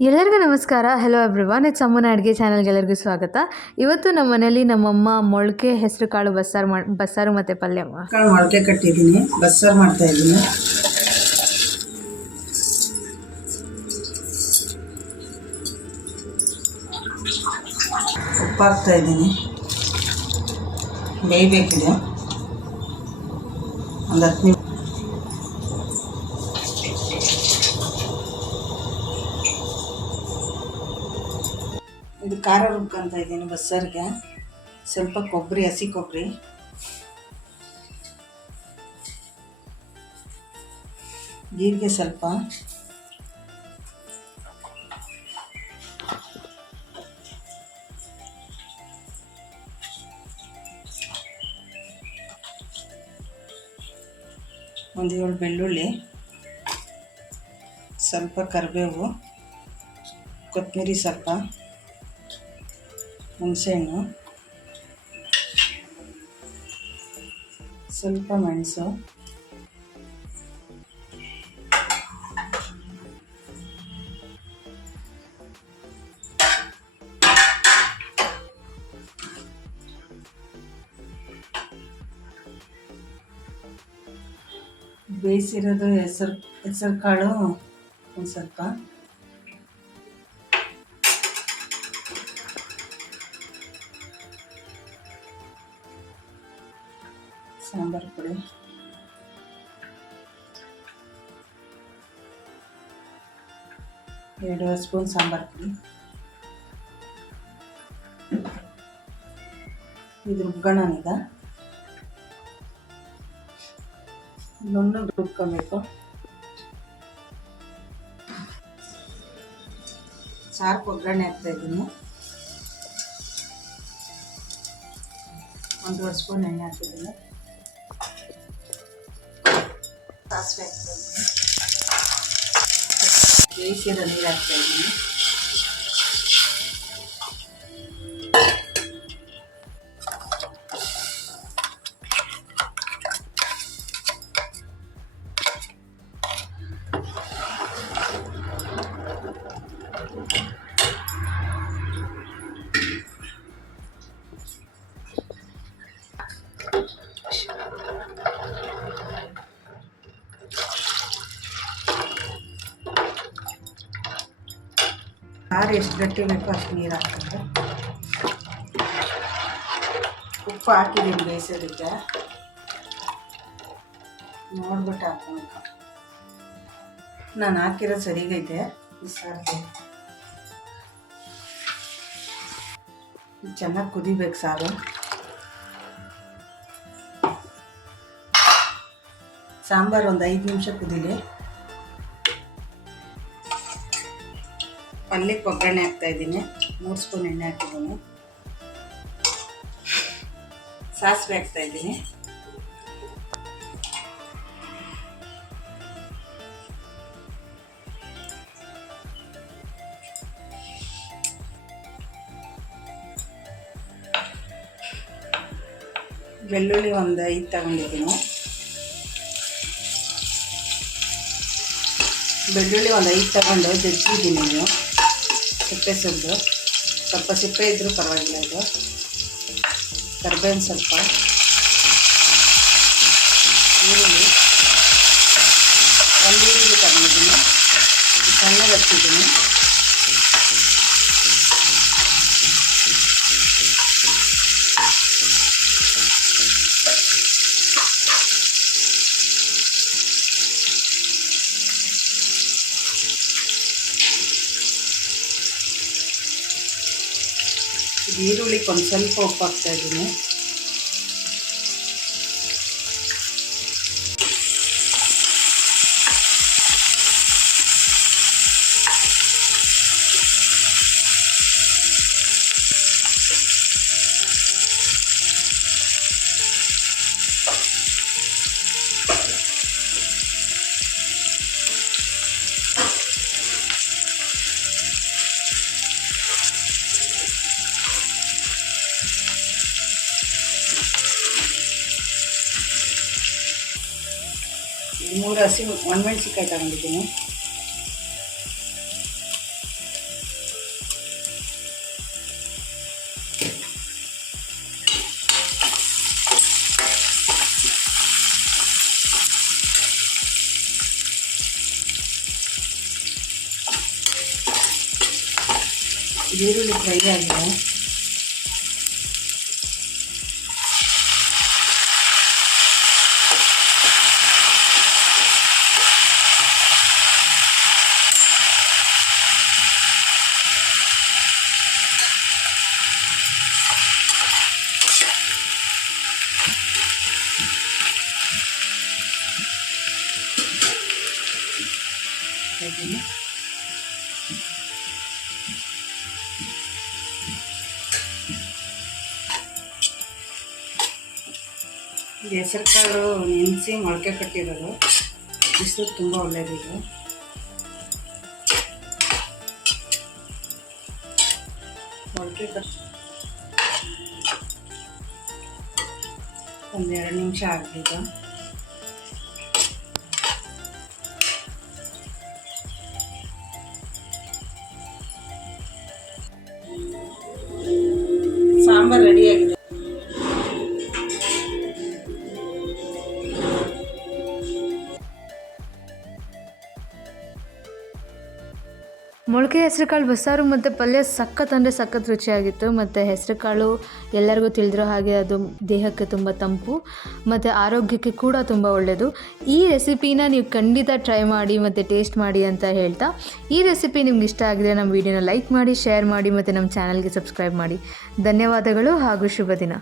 ಎಲ್ಲರಿಗೂ ನಮಸ್ಕಾರ. Hello everyone, it's ಅಮ್ಮನ ಅಡುಗೆ ಚಾನಲ್ಗೆ ಎಲ್ಲರಿಗೂ ಸ್ವಾಗತ. ಇವತ್ತು ನಮ್ಮ ಮನೇಲಿ ನಮ್ಮಮ್ಮ ಮೊಳಕೆ ಹೆಸರು ಕಾಳು ಬಸ್ಸಾರು ಮತ್ತು ಪಲ್ಯ. ಕಾಳು ಮೊಳಕೆ ಕಟ್ಟಿದ್ದೀನಿ, ಬಸ್ಸಾರು ಮಾಡ್ತಾ ಇದ್ದೀನಿ. ಉಪ್ಪು ಹಾಕ್ತಾ ಇದ್ದೀನಿ, ಬೇಯಬೇಕಿದೆ ಒಂದು 10 ನಿಮಿಷ. ಇದು ಖಾರ ರುಬ್ಕೊತಾ ಇದ್ದೀನಿ ಬಸ್ಸಾರಿಗೆ. ಸ್ವಲ್ಪ ಕೊಬ್ಬರಿ, ಹಸಿ ಕೊಬ್ಬರಿ, ಜೀರಿಗೆ ಸ್ವಲ್ಪ, ಒಂದು 7 ಬೆಳ್ಳುಳ್ಳಿ, ಸ್ವಲ್ಪ ಕರಿಬೇವು, ಕೊತ್ತಂಬರಿ, ಸ್ವಲ್ಪ ಹುಣಸೆಹಣ್ಣು, ಸ್ವಲ್ಪ ಮೆಣಸು, ಬೇಯಿಸಿರೋದು ಹೆಸರು ಕಾಳು ಒಂದು ಸ್ವಲ್ಪ, ಸಾಂಬಾರು ಪುಡಿ, 2 ಸ್ಪೂನ್ ಸಾಂಬಾರು ಪುಡಿ. ಇದು ರುಬ್ಗೋಣನೀಗ ನುಣ್ಣಗೆ ರುಬ್ಕೊಬೇಕು. ಸಾರ್ಕು ಒಗ್ಗರಣೆ ಹಾಕ್ತಾ ಇದ್ದೀನಿ. 1 ಸ್ಪೂನ್ ಎಣ್ಣೆ ಹಾಕಿದ್ದೀನಿ, ಸಾಸಿವೆ ಹಾಕ್ತಾ ಇದ್ದೀನಿ, ಬೇಯಿಸಿರೋ ನೀರು ಹಾಕ್ತಾ ಇದ್ದೀನಿ, ಸಾರು ಎಷ್ಟು ಗಟ್ಟಿ ಬೇಕೋ ಅಷ್ಟು ನೀರು ಹಾಕ್ತಾರೆ. ಉಪ್ಪು ಹಾಕಿದ್ದೀನಿ ಬೇಯಿಸೋದಕ್ಕೆ, ನೋಡ್ಬಿಟ್ಟು ಹಾಕಬೇಕು. ನಾನು ಹಾಕಿರೋದು ಸರಿಗೈತೆ ಈ ಸಾರಿಗೆ. ಚೆನ್ನಾಗಿ ಕುದಿಬೇಕು ಸಾರು. ಸಾಂಬಾರು ಒಂದು 5 ನಿಮಿಷ ಕುದೀಲಿ. ಪಲ್ಯಕ್ಕೆ ಒಗ್ಗರಣೆ ಹಾಕ್ತಾ ಇದ್ದೀನಿ. 3 ಸ್ಪೂನ್ ಎಣ್ಣೆ ಹಾಕಿದ್ದೀನಿ, ಸಾಸಿವೆ ಹಾಕ್ತಾ ಇದ್ದೀನಿ, ಬೆಳ್ಳುಳ್ಳಿ ಒಂದು 5 ತಗೊಂಡಿದ್ದೀನಿ. ಬೆಳ್ಳುಳ್ಳಿ ಒಂದು 5 ತಗೊಂಡು ಜಜ್ಜಿದ್ದೀನಿ. ಸಿಪ್ಪೆ ಸುಲಿದು, ಸ್ವಲ್ಪ ಸಿಪ್ಪೆ ಇದ್ದರೂ ಪರವಾಗಿಲ್ಲ. ಇದು ಕರಿಬೇವು, ಸ್ವಲ್ಪ ಈರುಳ್ಳಿ, 1 ಈರುಳ್ಳಿ ತಗೊಂಡಿದ್ದೀನಿ, ಸಣ್ಣಗೆ ಹಚ್ಚಿದ್ದೀನಿ. ಈರುಳ್ಳಿಗೆ ಒಂದು ಸ್ವಲ್ಪ ಉಪ್ಪು ಹಾಕ್ತಾ ಇದ್ದೀನಿ. ಮೂರು ಹಸಿ ಒಣಮೆಣಸಿನ್ಕಾಯಿ ತಗೊಂಡಿದ್ದೀನಿ. ಈರುಳ್ಳಿ ಫ್ರೈ ಆಗಿದೆ. ಇದು ಹೆಸರು ಕಾಳು ನೆನೆಸಿ ಮೊಳಕೆ ಕಟ್ಟಿರೋದು. ಬಿಸಿಲು ತುಂಬ ಒಳ್ಳೆಯದಿದೆ. ಮೊಳಕೆ ಕಟ್ಟಿ ಒಂದು 2 ನಿಮಿಷ ಆಗಬೇಕು. ಸಾಂಬಾರು ರೆಡಿಯಾಗಿದೆ. ಮೊಳಕೆ ಹೆಸರುಕಾಳು ಬಸ್ಸಾರು ಮತ್ತು ಪಲ್ಯ ಸಖತ್ ಅಂದರೆ ಸಖತ್ ರುಚಿಯಾಗಿತ್ತು. ಮತ್ತು ಹೆಸರುಕಾಳು ಎಲ್ಲರಿಗೂ ತಿಳಿದಿರೋ ಹಾಗೆ ಅದು ದೇಹಕ್ಕೆ ತುಂಬ ತಂಪು ಮತ್ತು ಆರೋಗ್ಯಕ್ಕೆ ಕೂಡ ತುಂಬ ಒಳ್ಳೆಯದು. ಈ ರೆಸಿಪಿನ ನೀವು ಖಂಡಿತ ಟ್ರೈ ಮಾಡಿ ಮತ್ತು ಟೇಸ್ಟ್ ಮಾಡಿ ಅಂತ ಹೇಳ್ತಾ, ಈ ರೆಸಿಪಿ ನಿಮ್ಗೆ ಇಷ್ಟ ಆಗಿದ್ರೆ ನಮ್ಮ ವಿಡಿಯೋನ ಲೈಕ್ ಮಾಡಿ, ಶೇರ್ ಮಾಡಿ ಮತ್ತು ನಮ್ಮ ಚಾನಲ್ಗೆ ಸಬ್ಸ್ಕ್ರೈಬ್ ಮಾಡಿ. ಧನ್ಯವಾದಗಳು ಹಾಗೂ ಶುಭ ದಿನ.